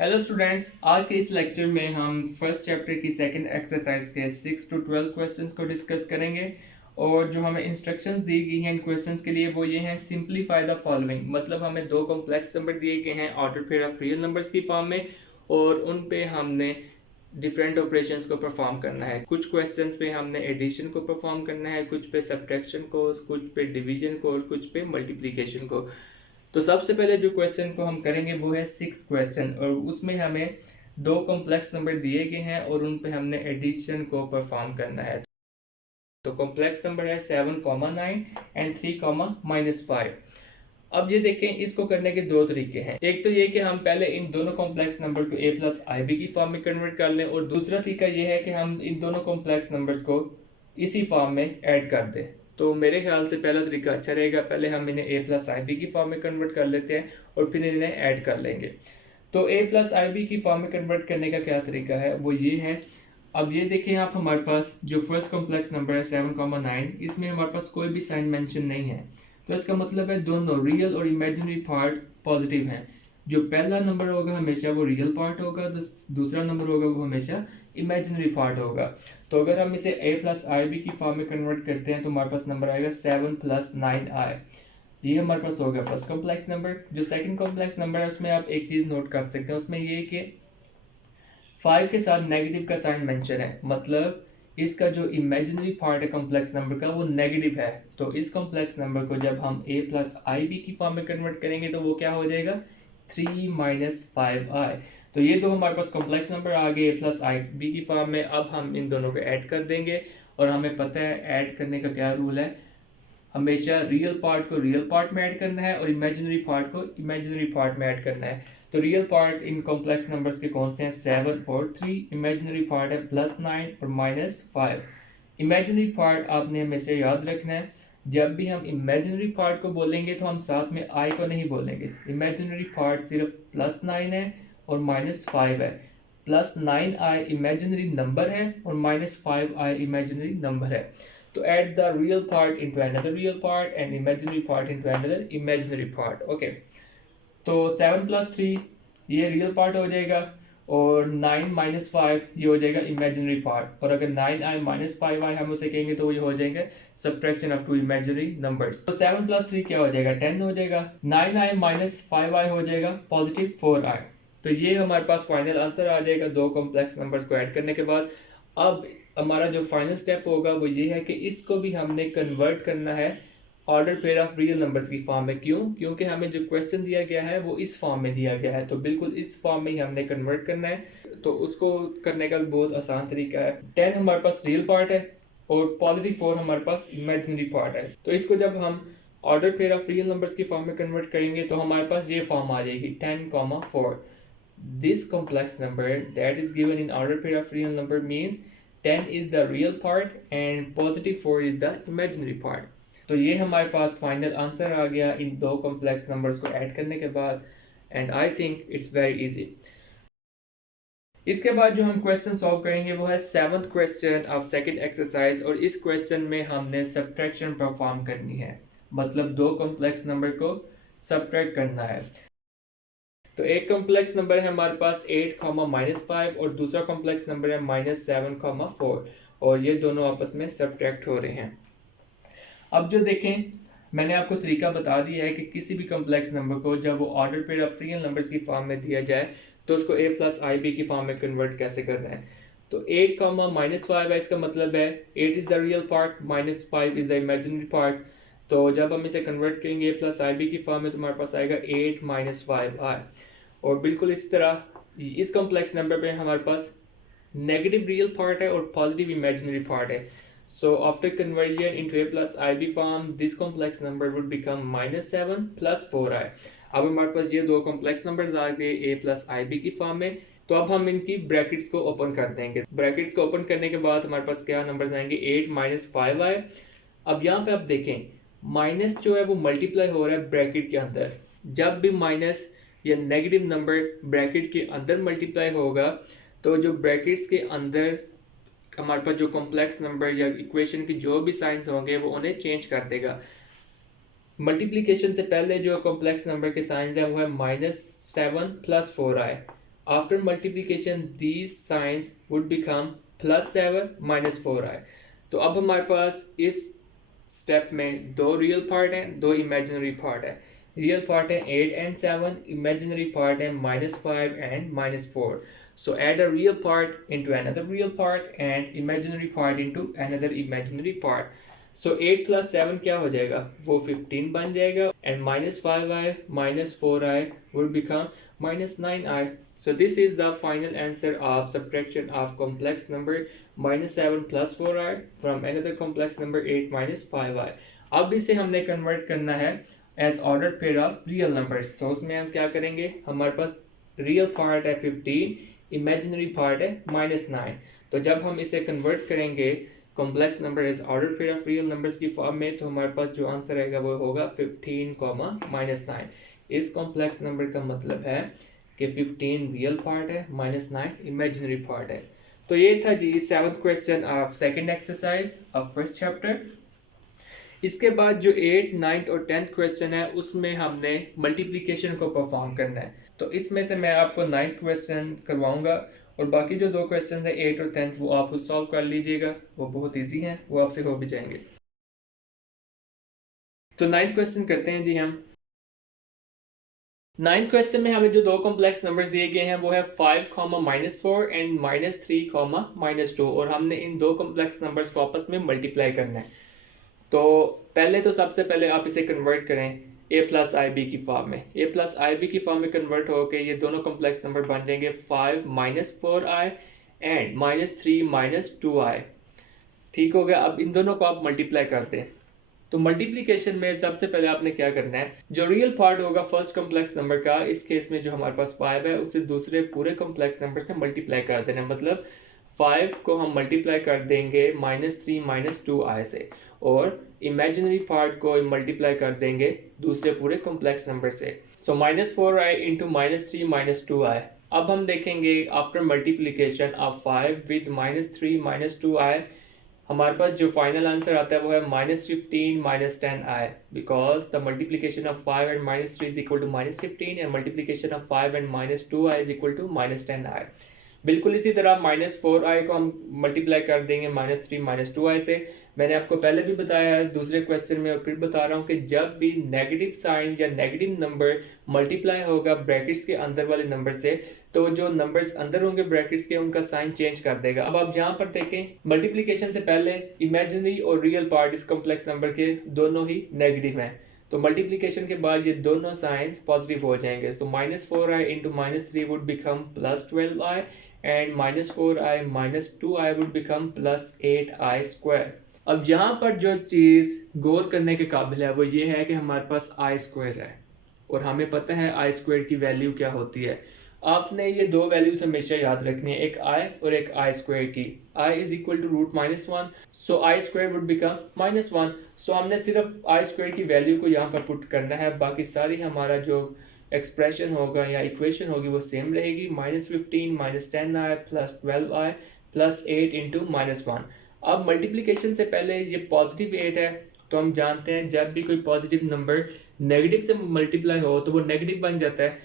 Hello students, आज के इस लेक्चर में हम फर्स्ट चैप्टर की सेकंड एक्सरसाइज के 6 to 12 क्वेश्चंस को डिस्कस करेंगे। और जो हमें इंस्ट्रक्शंस दी गई हैं इन क्वेश्चंस के लिए वो ये हैं, सिंप्लीफाई द फॉलोइंग। मतलब हमें दो कॉम्प्लेक्स नंबर दिए गए हैं order pair of real numbers की फॉर्म में, और उन पे हमने डिफरेंट ऑपरेशंस को परफॉर्म करना है। कुछ क्वेश्चंस पे हमने एडिशन को परफॉर्म करना है, कुछ पे सब्ट्रैक्शन को, कुछ पे डिवीजन को और कुछ पे मल्टीप्लिकेशन को। तो सबसे पहले जो क्वेश्चन को हम करेंगे वो है 6th क्वेश्चन, और उसमें हमें दो कॉम्प्लेक्स नंबर दिए गए हैं और उन पे हमने एडिशन को परफॉर्म करना है। तो कॉम्प्लेक्स नंबर है 7,9 एंड 3,-5। अब ये देखें, इसको करने के दो तरीके हैं। एक तो ये कि हम पहले इन दोनों कॉम्प्लेक्स नंबर को a प्लस आई बी की फॉर्म में कन्वर्ट कर लें, और दूसरा तरीका ये है कि हम इन दोनों कॉम्प्लेक्स नंबर्स को इसी फॉर्म में ऐड कर दें। तो मेरे ख्याल से पहला तरीका अच्छा रहेगा, पहले हम इन्हें a प्लस आई बी की फॉर्म में कन्वर्ट कर लेते हैं और फिर इन्हें ऐड कर लेंगे। तो a प्लस आई बी की फॉर्म में कन्वर्ट करने का क्या तरीका है वो ये है। अब ये देखें आप, हमारे पास जो फर्स्ट कॉम्प्लेक्स नंबर है 7,9, इसमें हमारे पास कोई भी साइन मेंशन नहीं है। तो इसका मतलब है दोनों रियल और इमेजिनरी पार्ट पॉजिटिव हैं। जो पहला नंबर होगा हमेशा वो रियल पार्ट होगा, दूसरा नंबर होगा वो हमेशा इमेजिनरी पार्ट होगा। तो अगर हम इसे a प्लस आई बी की फॉर्म में कन्वर्ट करते हैं तो हमारे पास नंबर आएगा 7 + 9i। ये हमारे पास हो गया फर्स्ट कॉम्प्लेक्स नंबर। जो सेकंड कॉम्प्लेक्स नंबर है उसमें आप एक चीज़ नोट कर सकते हैं, उसमें ये कि 5 के साथ नेगेटिव का साइन मेंशन है, मतलब इसका जो इमेजिनरी पार्ट है कॉम्प्लेक्स नंबर का वो नेगेटिव है। तो इस कॉम्प्लेक्स नंबर को जब हम a प्लस आई बी की फॉर्म में कन्वर्ट करेंगे तो वो क्या हो जाएगा, 3 - 5i। तो ये दो हमारे पास कॉम्प्लेक्स नंबर आ गए a प्लस आई बी की फॉर्म में। अब हम इन दोनों को ऐड कर देंगे, और हमें पता है ऐड करने का क्या रूल है, हमेशा रियल पार्ट को रियल पार्ट में ऐड करना है और इमेजिनरी पार्ट को इमेजिनरी पार्ट में ऐड करना है। तो real part in complex numbers के कौन से हैं, 7 और 3। इमेजिनरी पार्ट है +9 और -5। इमेजिनरी पार्ट आपने हमेशा याद रखना है, जब भी हम इमेजिनरी पार्ट को बोलेंगे तो हम साथ में आई को नहीं बोलेंगे। इमेजिनरी पार्ट सिर्फ +9 है और -5 है। +9i इमेजिनरी नंबर है और -5i इमेजिनरी नंबर है। तो add the real part into another real part and imaginary part into another imaginary part. Okay. तो 7 + 3 ये रियल पार्ट हो जाएगा, और 9 - 5 ये हो जाएगा इमेजिनरी पार्ट। और अगर 9i - 5i हम उसे कहेंगे तो ये हो जाएगा subtraction of two imaginary numbers. तो 7 + 3 क्या हो जाएगा, 10 हो जाएगा। 9i - 5i हो जाएगा +4i। तो ये हमारे पास फाइनल आंसर आ जाएगा दो कॉम्प्लेक्स नंबर्स को ऐड करने के बाद। अब हमारा जो फाइनल स्टेप होगा वो ये है कि इसको भी हमने कन्वर्ट करना है order pair of real numbers की फॉर्म में। क्यों? क्योंकि हमें जो क्वेश्चन दिया गया है वो इस फॉर्म में दिया गया है, तो बिल्कुल इस फॉर्म में ही हमने कन्वर्ट करना है। तो उसको करने का भी बहुत आसान तरीका है। 10 हमारे पास रियल पार्ट है और +4 हमारे पास इमेजिनरी पार्ट है। तो इसको जब हम order pair of real numbers की फॉर्म में कन्वर्ट करेंगे तो हमारे पास ये फॉर्म आ जाएगी 10, 4। This complex number that is given in order pair of real number means 10 is the real part and +4 is the imaginary part. तो ये हमारे पास फाइनल आंसर आ गया इन दो कॉम्प्लेक्स नंबर्स को ऐड करने के बाद, and I think it's very easy. इसके बाद जो हम क्वेश्चन सॉल्व करेंगे वो है 7th question of second exercise, और इस क्वेश्चन में हमने सब्ट्रैक्शन परफॉर्म करनी है, मतलब दो कॉम्प्लेक्स नंबर को सब्ट्रैक्ट करना है। तो एक कॉम्प्लेक्स नंबर है हमारे पास 8, -5 और दूसरा कॉम्प्लेक्स नंबर है -7, 4, और ये दोनों आपस में सब्ट्रैक्ट हो रहे हैं। अब जो देखें, मैंने आपको तरीका बता दिया है कि किसी भी कॉम्प्लेक्स नंबर को जब वो order pair of real numbers की फॉर्म में दिया जाए तो उसको a प्लस आई बी की फॉर्म में कन्वर्ट कैसे करना है। तो 8, -5 है, इसका मतलब है 8 is the real part, -5 is the imaginary part. तो जब हम इसे कन्वर्ट करेंगे a प्लस आई बी की फॉर्म में तो हमारे पास आएगा 8 - 5i। और बिल्कुल इसी तरह इस कॉम्प्लेक्स नंबर पे हमारे पास नेगेटिव रियल पार्ट है और पॉजिटिव इमेजिनरी पार्ट है। So after conversion into a plus i b form this complex number would become -7 + 4i। अब हमारे पास ये दो कॉम्प्लेक्स नंबर आ गए a प्लस आई बी की फॉर्म में। तो अब हम इनकी ब्रैकेट्स को ओपन कर देंगे। ब्रैकेट्स को ओपन करने के बाद हमारे पास क्या नंबर आएंगे, 8 - 5i। अब यहाँ पे आप देखें, माइनस जो है वो मल्टीप्लाई हो रहा है ब्रैकेट के अंदर। जब भी माइनस या नेगेटिव नंबर ब्रैकेट के अंदर मल्टीप्लाई होगा तो जो ब्रैकेट्स के अंदर हमारे पास जो कॉम्प्लेक्स नंबर या इक्वेशन की जो भी साइंस होंगे वो उन्हें चेंज कर देगा। मल्टीप्लिकेशन से पहले जो कॉम्प्लेक्स नंबर के साइंस है वो है -7 + 4i। After multiplication these signs would become +7 -4i। तो अब हमारे पास इस स्टेप में दो रियल पार्ट हैं, दो इमेजिनरी पार्ट है। रियल पार्ट है 8 and 7, imaginary part है -5 and -4. So add a real part into another real part and imaginary part into another imaginary part. So 8 plus 7 क्या हो जाएगा, वो 15 बन जाएगा and -5i -4i would become -9i. So this is the final answer of subtraction of complex number -7 plus 4i from another complex number 8 -5i. अब इसे हमने convert करना है as order pair of real numbers. तो उसमें हम क्या करेंगे, हमारे पास रियल पार्ट है 15, इमेजिनरी पार्ट है -9। तो जब हम इसे कन्वर्ट करेंगे complex number as order pair of real numbers की फॉर्म में, तो हमारे पास जो आंसर आएगा वो होगा 15, -9। इस कॉम्प्लेक्स नंबर का मतलब है कि 15 रियल पार्ट है, -9 इमेजिनरी पार्ट है। तो ये था जी 7th question of second exercise of first chapter. इसके बाद जो 8, 9th और 10th क्वेश्चन है उसमें हमने मल्टीप्लिकेशन को परफॉर्म करना है। तो इसमें से मैं आपको 9th क्वेश्चन करवाऊंगा और बाकी जो दो क्वेश्चन है 8 और 10th वो आप खुद सॉल्व कर लीजिएगा, वो बहुत ईजी हैं, वो आपसे हो भी जाएंगे। तो 9th क्वेश्चन करते हैं जी हम। 9th क्वेश्चन में हमें जो दो कॉम्प्लेक्स नंबर्स दिए गए हैं वो है 5, -4 एंड -3, -2 और हमने इन दो कॉम्प्लेक्स नंबर्स को आपस में मल्टीप्लाई करना है। तो पहले तो सबसे पहले आप इसे कन्वर्ट करें a प्लस आई बी की फॉर्म में। a प्लस आई बी की फॉर्म में कन्वर्ट होकर ये दोनों कॉम्प्लेक्स नंबर बन जाएंगे 5 -4i एंड -3 -2i। ठीक हो गया। अब इन दोनों को आप मल्टीप्लाई करते हैं। तो मल्टीप्लिकेशन में सबसे पहले आपने क्या करना है, जो रियल पार्ट होगा फर्स्ट कॉम्प्लेक्स नंबर का, इस केस में जो हमारे पास 5 है उसे दूसरे पूरे कॉम्प्लेक्स नंबर से मल्टीप्लाई कर देना। मतलब 5 को हम मल्टीप्लाई कर देंगे -3 -2i से और इमेजिनरी पार्ट को मल्टीप्लाई कर देंगे दूसरे पूरे कॉम्प्लेक्स नंबर से। सो -4i इंटू -3 -2i। अब हम देखेंगे after multiplication of 5 with -3 -2i हमारे पास जो फाइनल आंसर आता है वो है -15 -10i, because the multiplication of 5 and -3 is equal to -15 and multiplication of 5 and -2i is equal to -10i। बिल्कुल इसी तरह -4i को हम मल्टीप्लाई कर देंगे -3 -2i से। मैंने आपको पहले भी बताया है दूसरे क्वेश्चन में और फिर बता रहा हूँ कि जब भी नेगेटिव साइन या नेगेटिव नंबर मल्टीप्लाई होगा ब्रैकेट्स के अंदर वाले नंबर से, तो जो नंबर्स अंदर होंगे ब्रैकेट्स के उनका साइन चेंज कर देगा। अब आप यहाँ पर देखें मल्टीप्लिकेशन से पहले इमेजिनरी और रियल पार्ट इस कॉम्प्लेक्स नंबर के दोनों ही नेगेटिव हैं, तो मल्टीप्लिकेशन के बाद ये दोनों साइंस पॉजिटिव हो जाएंगे। तो -4i into -3 would become +12i and -4i -2i would become +8i square. अब यहाँ पर जो चीज़ गौर करने के काबिल है वो ये है कि हमारे पास आई स्क्वायर है और हमें पता है आई स्क्वायर की वैल्यू क्या होती है। आपने ये दो वैल्यूज हमेशा याद रखनी है, एक आई और एक आई स्क्वायर की। I is equal to √-1, so i square would become -1। So हमने सिर्फ आई स्क्वायर की वैल्यू को यहाँ पर पुट करना है, बाकी सारी हमारा जो एक्सप्रेशन होगा या इक्वेशन होगी वो सेम रहेगी। -15 -10i +12i +8 इंटू -1। अब मल्टीप्लिकेशन से पहले ये पॉजिटिव 8 है, तो हम जानते हैं जब भी कोई पॉजिटिव नंबर नेगेटिव से मल्टीप्लाई हो तो वो नेगेटिव बन जाता है।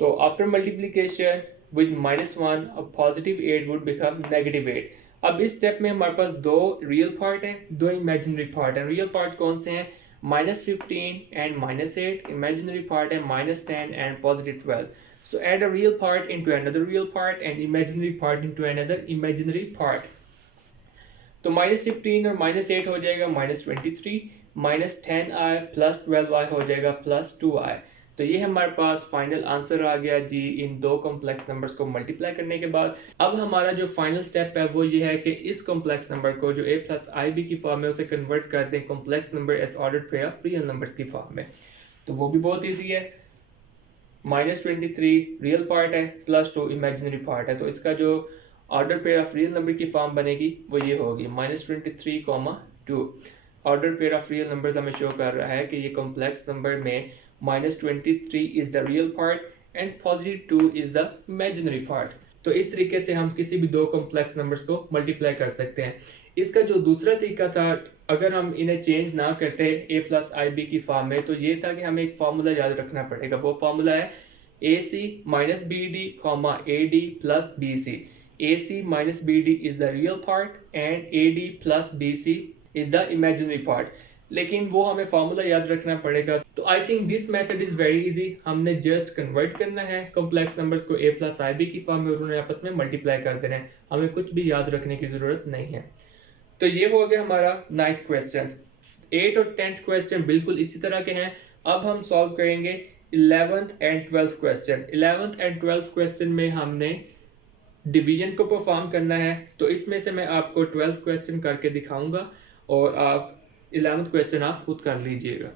तो आफ्टर मल्टीप्लिकेशन विद -1 अब पॉजिटिव 8 वुड बिकम -8। अब इस स्टेप में हमारे पास दो रियल पार्ट हैं, दो इमेजिनरी पार्ट हैं। रियल पार्ट कौन से हैं, -15 एंड -8, इमेजिनरी पार्ट है -10 and +12। So add a real part into another real part and imaginary part into another imaginary part. तो -15 और -8 हो जाएगा -23, -10i +12i हो जाएगा +2i। तो ये हमारे पास फाइनल आंसर आ गया जी इन दो कॉम्प्लेक्स नंबर्स को मल्टीप्लाई करने के बाद। अब हमारा जो फाइनल स्टेप है वो ये है कि इस कॉम्प्लेक्स नंबर को जो a प्लस आई बी की फॉर्म है उसे कन्वर्ट कर दें complex number as ordered pair of real numbers की फॉर्म में। तो वो भी बहुत ईजी है। -23 रियल पार्ट है, +2 इमेजिनरी पार्ट है, तो इसका जो order pair of real number की फॉर्म बनेगी वो ये होगी -23, 2। Order pair of real numbers हमें शो कर रहा है कि ये कॉम्प्लेक्स नंबर में -23 is the real part and +2 is the imaginary part. तो इस तरीके से हम किसी भी दो कॉम्प्लेक्स नंबर्स को मल्टीप्लाई कर सकते हैं। इसका जो दूसरा तरीका था, अगर हम इन्हें चेंज ना करते a प्लस आई बी की फॉर्म में, तो ये था कि हमें एक फार्मूला याद रखना पड़ेगा। वो फार्मूला है AC minus BD comma AD plus BC. AC minus BD is the real part and AD plus BC is the imaginary part. लेकिन वो हमें फॉर्मूला याद रखना पड़ेगा। तो I think this method is very easy. हमने just convert करना है कॉम्प्लेक्स नंबर्स को a प्लस आई बी की फॉर्म में और उन्हें आपस में मल्टीप्लाई कर देना है। हमें कुछ भी याद रखने की जरूरत नहीं है। तो ये हो गया हमारा 9th क्वेश्चन। 8 और 10th क्वेश्चन बिल्कुल इसी तरह के हैं। अब हम सॉल्व करेंगे 11th and 12th question. 11th and 12th question में हमने डिवीजन को परफॉर्म करना है। तो इसमें से मैं आपको 12th क्वेश्चन करके दिखाऊंगा और आप 11th क्वेश्चन आप खुद कर लीजिएगा।